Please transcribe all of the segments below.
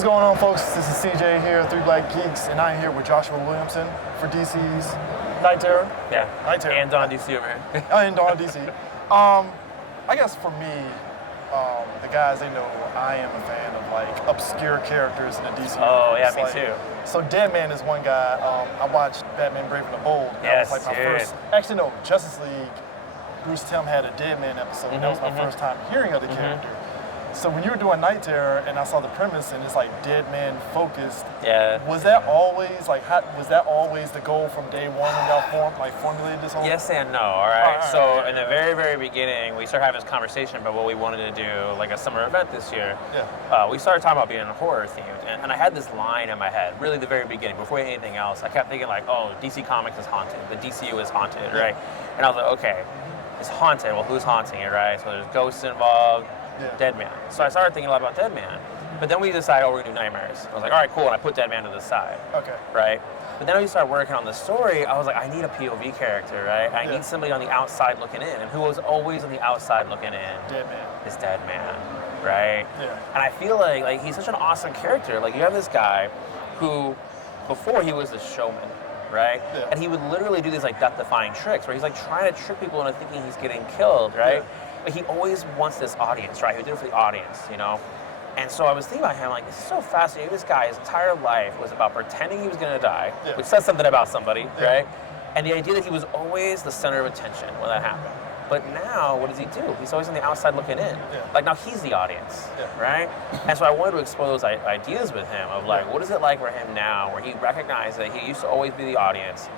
What's going on, folks? This is CJ here, Three Black Geeks, and I'm here with Joshua Williamson for DC's Night Terror. Yeah. Night Terror. And Dawn DC over here. And Dawn DC. I guess for me, the guys, they know I am a fan of like obscure characters in the DC. Oh, yeah, universe. me too. So Deadman is one guy. I watched Batman Brave and the Bold. That was like my first. Actually, no, Justice League. Bruce Timm had a Deadman episode. And that was my first time hearing of the character. So when you were doing Night Terror and I saw the premise and it's like Deadman focused, was that always like was that always the goal from day one when y'all formulated this whole? Yes and no. All right. So in the very, very beginning, we started having this conversation about what we wanted to do, like a summer event this year. Yeah. We started talking about being horror themed, and I had this line in my head, really the very beginning, before anything else. I kept thinking like, oh, DC Comics is haunted, the DCU is haunted, right? And I was like, okay, it's haunted. Well, who's haunting it, right? So there's ghosts involved. Deadman. So I started thinking a lot about Deadman. But then we decided, oh, we're going to do nightmares. I was like, all right, cool. And I put Deadman to the side. Okay. Right? But then when we started working on the story, I was like, I need a POV character, right? I need somebody on the outside looking in. And who was always on the outside looking in? Deadman. Is Deadman, right? Yeah. And I feel like he's such an awesome character. Like, you have this guy who, before he was a showman, right? Yeah. And he would literally do these like death-defying tricks where he's like trying to trick people into thinking he's getting killed, right? Yeah. But he always wants this audience, right? He would do it for the audience, you know? And so I was thinking about him, like, this is so fascinating. This guy, his entire life was about pretending he was going to die, which says something about somebody, right? And the idea that he was always the center of attention when that happened. But now, what does he do? He's always on the outside looking in. Like, now he's the audience, right? And so I wanted to explore those ideas with him of, like, what is it like for him now where he recognized that he used to always be the audience,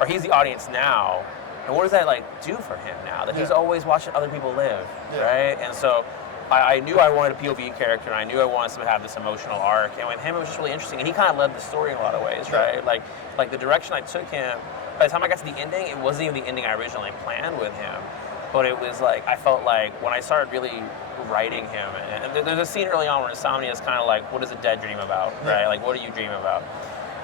or he's the audience now, and what does that like do for him now that he's always watching other people live, right? And so I knew I wanted a POV character, and I knew I wanted him to have this emotional arc. And with him, it was just really interesting, and he kind of led the story in a lot of ways, right? Like the direction I took him. By the time I got to the ending, it wasn't even the ending I originally planned with him, but it was like I felt like when I started really writing him, and there's a scene early on where Insomnia is kind of like, what does a dead dream about, right? Like, what do you dream about?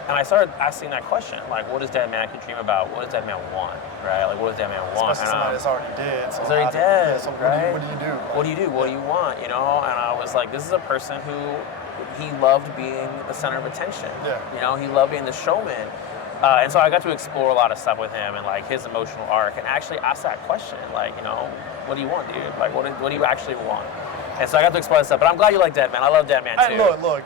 And I started asking that question, like, what does Deadman actually dream about? What does Deadman want, right? Like, what does Deadman want? Especially somebody that's already dead. So he's already dead, so right? What do you do? What do you do? What do you want, you know? And I was like, this is a person who, he loved being the center of attention. You know, he loved being the showman. And so I got to explore a lot of stuff with him and, like, his emotional arc and actually ask that question, like, you know, what do you want, dude? Like, what do you actually want? And so I got to explore that stuff. But I'm glad you like Deadman. I love Deadman, too. Hey, look,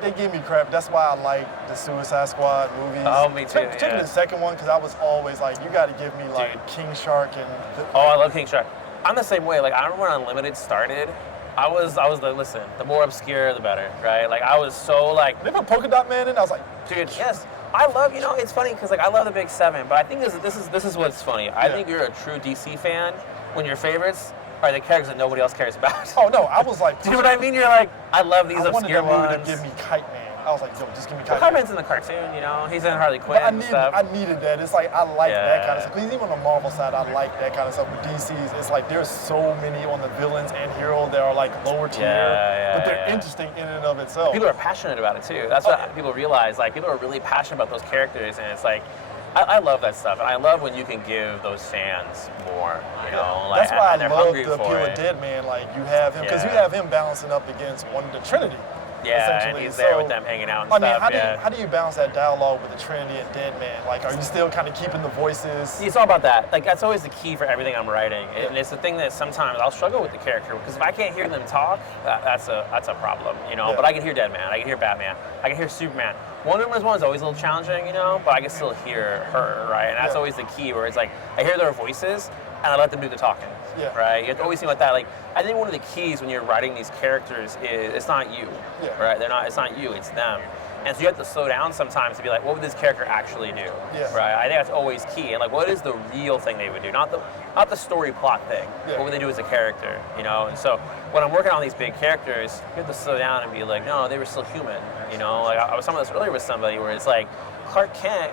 they gave me crap. That's why I like the Suicide Squad movies. Oh, me too, Particularly the second one, because I was always like, you got to give me, like, King Shark and... Oh, I love King Shark. I'm the same way. Like, I remember when Unlimited started, I was listen, the more obscure, the better, right? Like, I was so, like... They put Polka Dot Man in? I was like... Dude, yes. I love, you know, it's funny, because, like, I love the Big Seven, but I think this is what's funny. I think you're a true DC fan when your favorites are the characters that nobody else cares about. Oh, no, I was like... Do you know what I mean? You're like, I love these obscure ones. I wanted that movie to give me Kite Man. I was like, yo, just give me Kite Man. Kite Man's in the cartoon, you know? He's in Harley Quinn and stuff. I needed that. It's like, I like that kind of stuff. Because even on the Marvel side, I like that kind of stuff. With DC's, it's like there's so many on the villains and heroes that are like lower tier, but they're interesting in and of itself. People are passionate about it, too. That's what people realize. Like, people are really passionate about those characters, and it's like, I love that stuff, and I love when you can give those fans more, you know? Like, that's why I love the appeal of Deadman. Like, you have him, because you have him balancing up against the Trinity. Yeah, and he's there with them hanging out and stuff. I mean, how do you balance that dialogue with the Trinity and Deadman? Like, are you still kind of keeping the voices? It's all about that. Like, that's always the key for everything I'm writing. And it's the thing that sometimes I'll struggle with the character, because if I can't hear them talk, that's a problem, you know? But I can hear Deadman, I can hear Batman, I can hear Superman. Wonder Woman's one is always a little challenging, you know, but I can still hear her, right? And that's always the key, where it's like, I hear their voices, and I let them do the talking, right? You have to always think about that. Like, I think one of the keys when you're writing these characters is it's not you, right? It's not you, it's them. And so you have to slow down sometimes to be like, what would this character actually do, right? I think that's always key. And like, what is the real thing they would do? Not the story plot thing. What would they do as a character, you know? And so when I'm working on these big characters, you have to slow down and be like, no, they were still human, you know? Like, I was talking about this earlier with somebody where it's like, Clark Kent,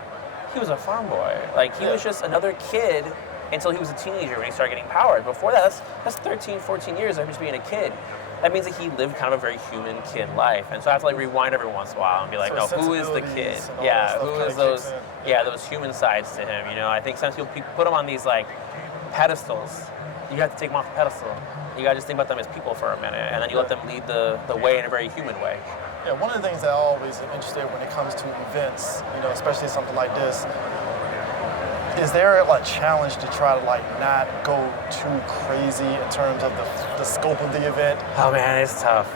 he was a farm boy. Like, he was just another kid until he was a teenager when he started getting powers. Before that, that's 13, 14 years of just being a kid. That means that he lived kind of a very human kid life. And so I have to like rewind every once in a while and be like, no, who is the kid? Yeah, who is those, those human sides to him, you know? I think sometimes people put him on these like pedestals. You have to take them off the pedestal. You gotta just think about them as people for a minute, and then you let them lead the way in a very human way. Yeah, one of the things that I always am interested when it comes to events, especially something like this, is there a challenge to try to not go too crazy in terms of the scope of the event? Oh man, it's tough.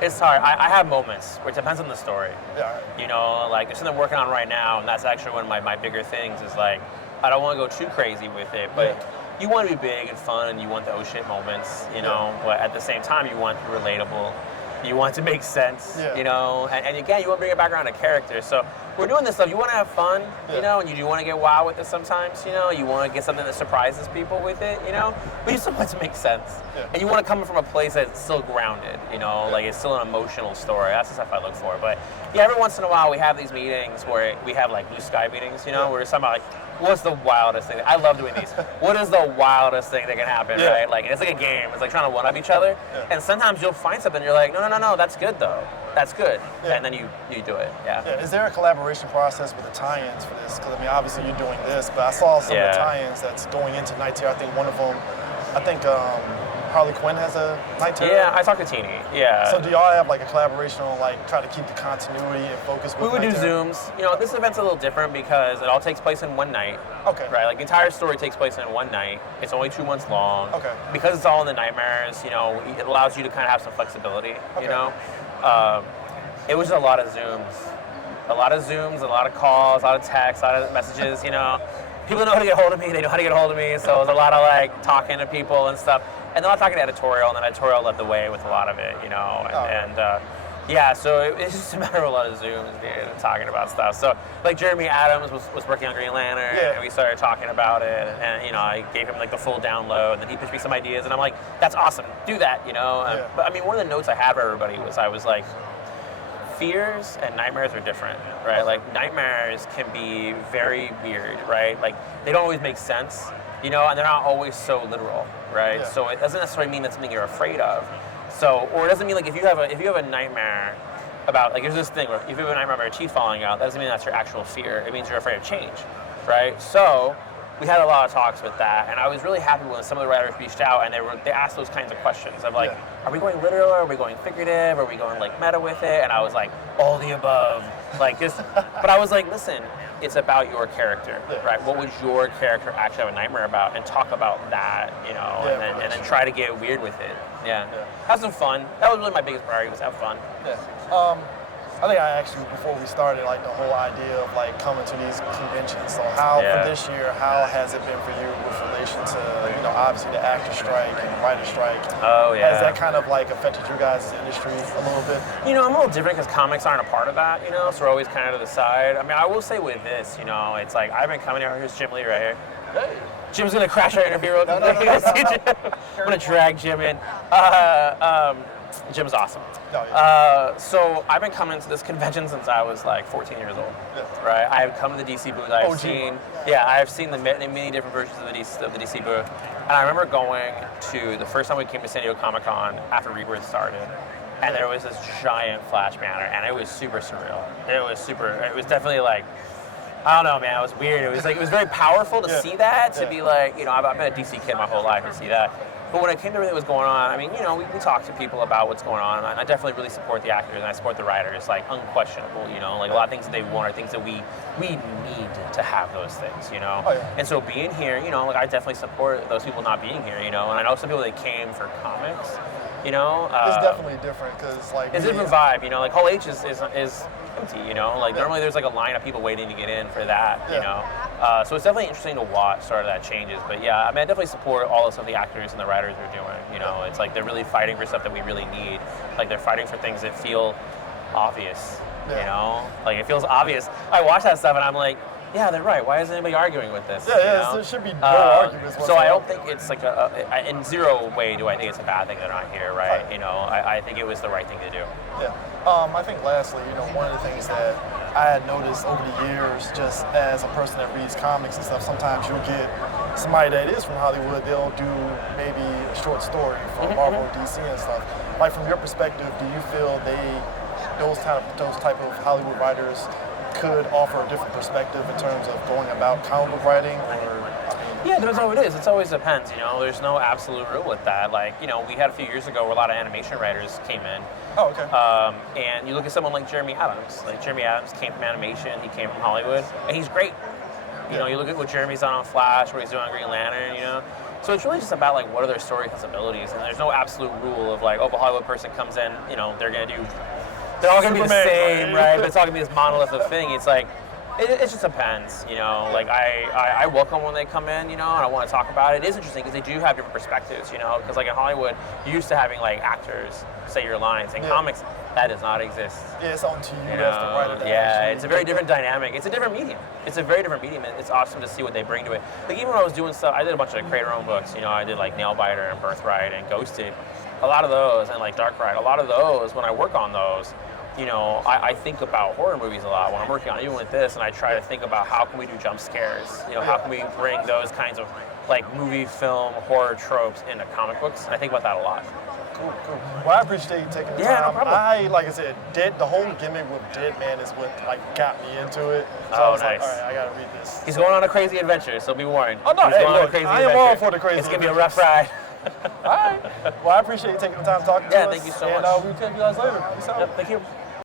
It's hard. I have moments where it depends on the story. Yeah. There's something I'm working on right now, and that's actually one of my bigger things is I don't want to go too crazy with it, but you want to be big and fun, and you want the oh shit moments, but at the same time, you want to be relatable. You want to make sense, and again, you want to bring it back around a character. So we're doing this stuff. You want to have fun, and you do want to get wild with it sometimes, You want to get something that surprises people with it, but you still want it to make sense. Yeah. And you want to come from a place that's still grounded, it's still an emotional story. That's the stuff I look for. But yeah, every once in a while we have these meetings where we have blue sky meetings, where we're talking about what's the wildest thing? I love doing these. What is the wildest thing that can happen, right? It's like a game. It's like trying to one-up each other. Yeah. And sometimes you'll find something, you're like, no, that's good though. That's good. Yeah. And then you do it, yeah. Is there a collaboration process with the tie-ins for this? Because, obviously you're doing this, but I saw some of the tie-ins that's going into Night Terror. I think one of them, Harley Quinn has a Night Terror. Yeah, I talked to Teeny, yeah. So do y'all have a collaboration on try to keep the continuity and focus with We would Night do Terror? Zooms. This event's a little different because it all takes place in one night. Okay. Right, the entire story takes place in one night. It's only 2 months long. Okay. Because it's all in the nightmares, it allows you to kind of have some flexibility, It was a lot of Zooms. A lot of calls, a lot of texts, a lot of messages, People know how to get hold of me, they know how to get hold of me, so it was a lot of talking to people and stuff. And then I was talking to editorial, and then editorial led the way with a lot of it, so it's just a matter of a lot of Zooms, dude, and talking about stuff. So, Jeremy Adams was working on Green Lantern, and we started talking about it, and, I gave him, the full download, and then he pitched me some ideas, and I'm like, that's awesome, do that, But, one of the notes I had for everybody was, I was like, fears and nightmares are different, right? Nightmares can be very weird, right? They don't always make sense, and they're not always so literal, right? Yeah. So it doesn't necessarily mean that's something you're afraid of. So, or it doesn't mean if you have a nightmare about there's this thing where if you have a nightmare about your teeth falling out, that doesn't mean that's your actual fear. It means you're afraid of change, right? So we had a lot of talks with that, and I was really happy when some of the writers reached out and they asked those kinds of questions of are we going literal? Are we going figurative? Are we going meta with it? And I was like, all the above, But I was like, listen, it's about your character, right? What would your character actually have a nightmare about, and talk about that, and then try to get weird with it. Yeah. Have some fun. That was really my biggest priority, was have fun. Yeah. I think I asked you before we started, the whole idea of coming to these conventions. So for this year, how has it been for you with relation to, obviously the actor strike and the writer strike? Oh yeah. Has that kind of affected your guys' industry a little bit? I'm a little different because comics aren't a part of that, so we're always kind of to the side. I will say with this, it's I've been coming here. Here's Jim Lee right here. Hey. Jim's gonna crash our interview real quick. I'm gonna drag Jim in. Jim's awesome. Oh, yeah. So I've been coming to this convention since I was 14 years old, right? I have come to the DC booth. I have seen the many different versions of the DC booth, and I remember going to the first time we came to San Diego Comic Con after Rebirth started, and there was this giant Flash banner, and it was super surreal. It was definitely I don't know, man. It was weird. It was very powerful to see that. To be I've been a DC kid my whole life to see that. But when it came to everything that was going on, we talk to people about what's going on, and I definitely really support the actors and I support the writers, unquestionable, a lot of things that they want are things that we need to have those things, Oh, yeah. And so being here, I definitely support those people not being here, and I know some people that came for comics, It's definitely different because it's a different vibe, Hall H is empty, normally there's a line of people waiting to get in for that, so it's definitely interesting to watch sort of that changes. But yeah, I definitely support all of some of the actors and the writers are doing, it's they're really fighting for stuff that we really need. They're fighting for things that feel obvious, it feels obvious. I watch that stuff and I'm like, yeah, they're right. Why isn't anybody arguing with this? There should be no arguments whatsoever. So I don't think it's in zero way do I think it's a bad thing they're not here, right? I think it was the right thing to do. Yeah. I think lastly, one of the things that I had noticed over the years, just as a person that reads comics and stuff, sometimes you'll get somebody that is from Hollywood, they'll do maybe a short story from Marvel or DC and stuff. From your perspective, do you feel those type of Hollywood writers could offer a different perspective in terms of going about comic book writing, or Yeah, that's how it is. It's always depends, you know. There's no absolute rule with that. Like, you know, we had a few years ago where a lot of animation writers came in. Oh, okay. And you look at someone like Jeremy Adams. Like, Jeremy Adams came from animation. He came from Hollywood. And he's great. You know, you look at what Jeremy's done on Flash, what he's doing on Green Lantern, you know. So it's really just about, like, what are their story possibilities. And there's no absolute rule of, like, oh, if a Hollywood person comes in, you know, they're all going to be the same, right? But it's all going to be this monolithic thing. It's like, it just depends, you know. Like, I welcome when they come in, you know, and I want to talk about it. It is interesting because they do have different perspectives, you know. Because, like, in Hollywood, you're used to having, like, actors say your lines. In comics, that does not exist. Yeah, it's on to you as the writer. Yeah, it's a very different dynamic. It's a different medium. It's a very different medium, and it's awesome to see what they bring to it. Like, even when I was doing stuff, I did a bunch of creator-owned books. You know, I did, like, Nailbiter and Birthright and Ghosted. A lot of those, and, like, Dark Ride. A lot of those, when I work on those, you know, I think about horror movies a lot when I'm working on even with this, and I try to think about how can we do jump scares? You know, how can we bring those kinds of, like, movie, film, horror tropes into comic books? And I think about that a lot. Cool. Well, I appreciate you taking the time. No problem. Like I said, the whole gimmick with Deadman is what, like, got me into it. So Oh, I was nice. like, all right, I gotta read this. He's going on a crazy adventure, so be warned. Oh, no, He's hey, going on a look, crazy I am adventure. all for the crazy It's going to be a adventures. rough ride. All right. Well, I appreciate you taking the time to talk to us. Thank you so and, much. We'll catch you guys later. Peace out. Yep, thank you.